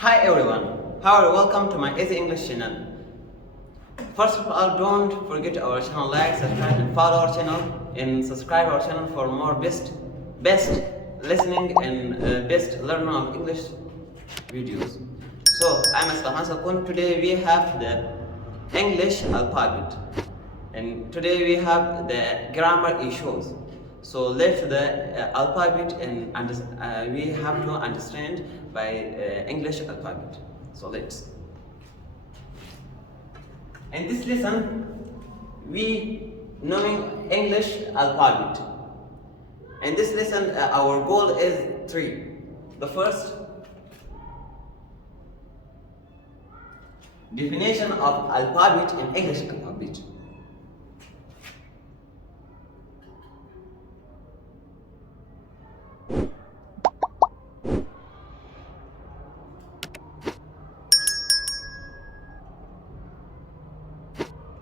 Hi everyone, how welcome to my Easy English channel. First of all, don't forget our channel, like, subscribe and follow our channel and subscribe our channel for more best listening and best learning of English videos. So I'm Aslahan Sakun. Today we have the English alphabet and today we have the grammar issues. So let's the alphabet and we have to understand by English alphabet. So let's. In this lesson, we knowing English alphabet. In this lesson, our goal is three. The first, definition of alphabet in English alphabet.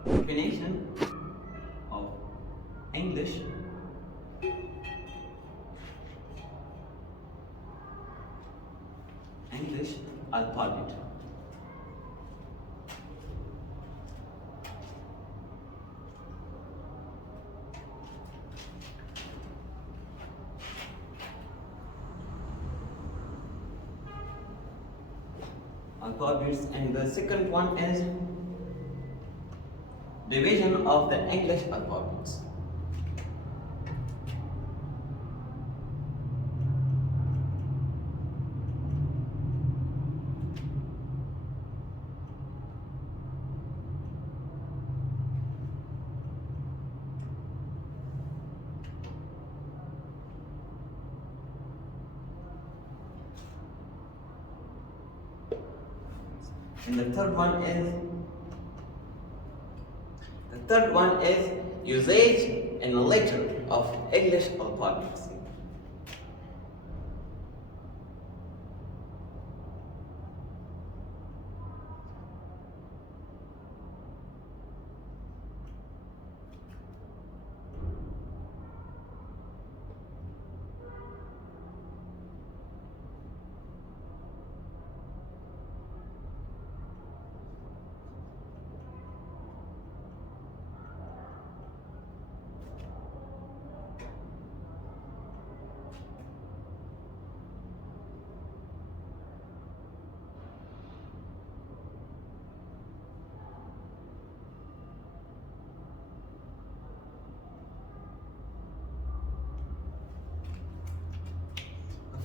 Definition of English alphabet. Alphabets, and the second one is division of the English alphabets. And the third one is usage and letter of English alphabets.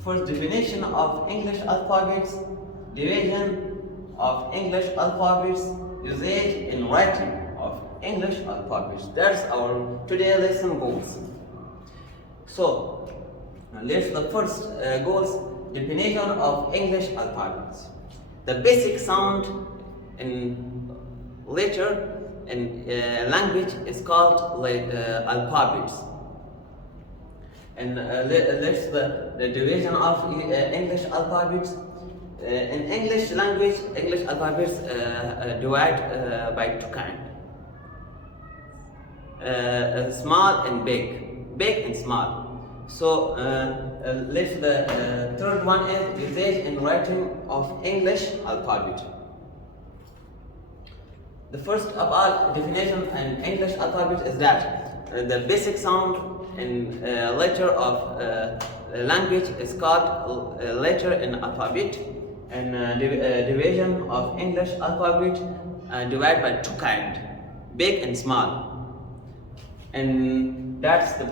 First, definition of English alphabets, division of English alphabets, usage in writing of English alphabets. That's our today lesson goals. So, let's the first goals, definition of English alphabets. The basic sound in letter in language is called alphabets. And let's the division of English alphabets. In English language, English alphabets divide by two kinds: small and big and small. So let's the third one is usage in writing of English alphabet. The first of all definition in English alphabet is that the basic sound in letter of language is called letter in alphabet, and division of English alphabet divided by two kinds: big and small. And that's the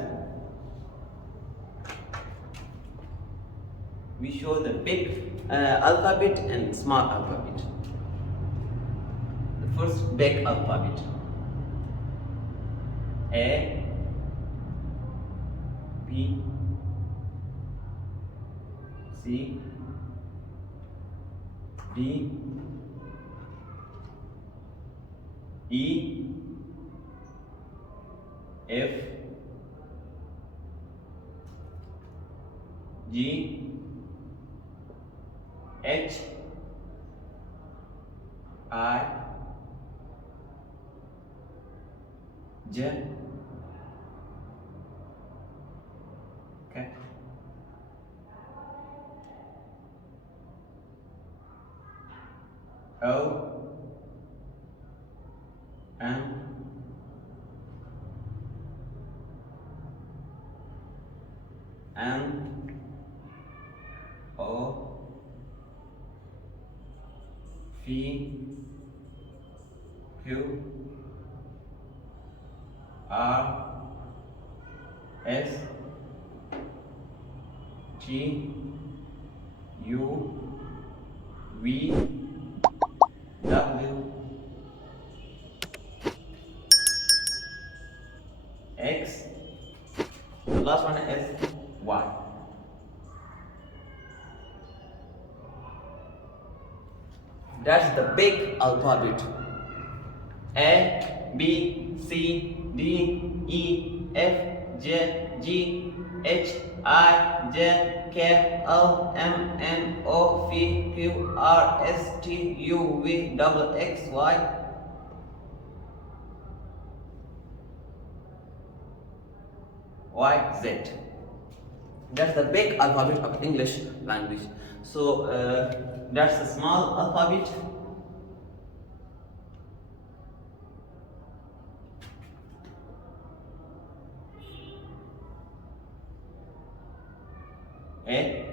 we show the big alphabet and small alphabet. The first big alphabet: A, B, C, D, E, F, G, H, I, J, okay. O M N O P Q R S T U V W X. The last one is Y. That's the big alphabet. A, B, C, D, E, F, G, G, H, I, J, K, L, M, N, O, P, Q, R, S, T, U, V, W, X, Y. Y, Z. That's the big alphabet of English language. So that's the small alphabet. A,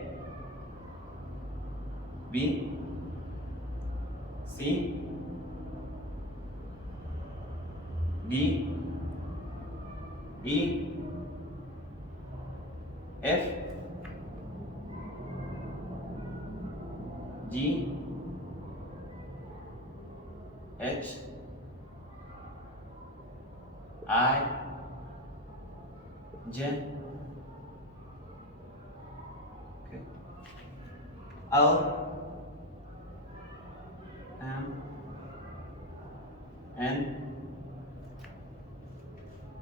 B, C, D, E, F, G, H, I, J, L, M, N,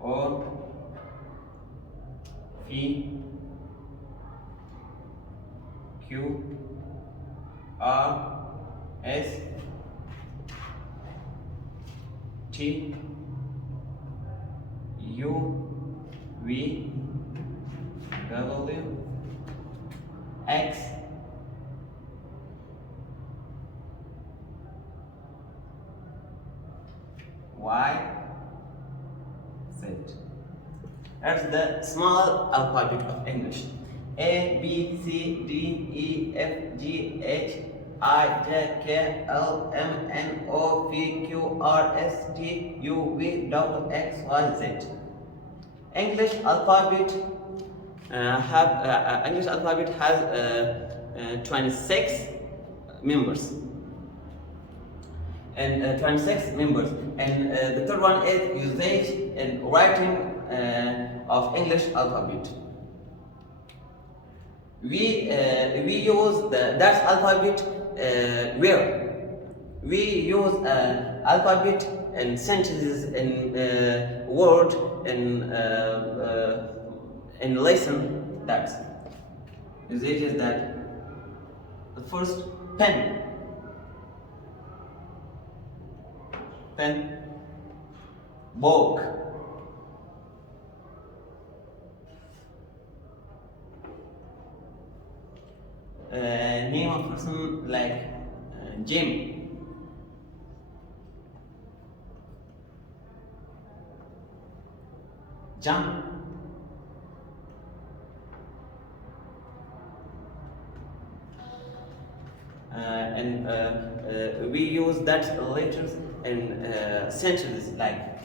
O, P, Q, R, S, T, U, V, W, X, Y, Z. That's the small alphabet of English. A, B, C, D, E, F, G, H, I, J, K, L, M, N, O, P, Q, R, S, T, U, V, W, X, Y, Z. English alphabet has 26 members. And 26 members. And the third one is usage and writing of English alphabet. We use that alphabet where we use alphabet and sentences in word in lesson. That usage is that the first pen. Pen, book, name of person like Jim, John, and we use that letters in sentences like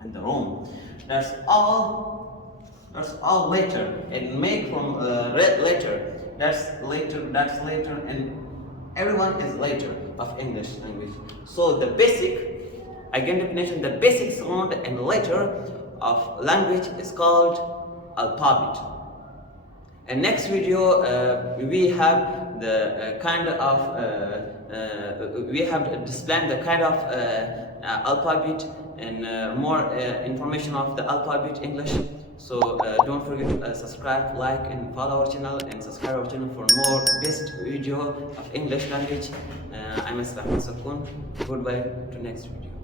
and the room. That's all letter and make from red letter. That's letter, and everyone is letter of English language. So the basic, again definition, the basic sound and letter of language is called alphabet. And next video we have the we have to explain the kind of alphabet and more information of the alphabet English. So don't forget to subscribe, like, and follow our channel, and subscribe our channel for more best video of English language. I'm Mr. Ahmed Sakun. Goodbye to next video.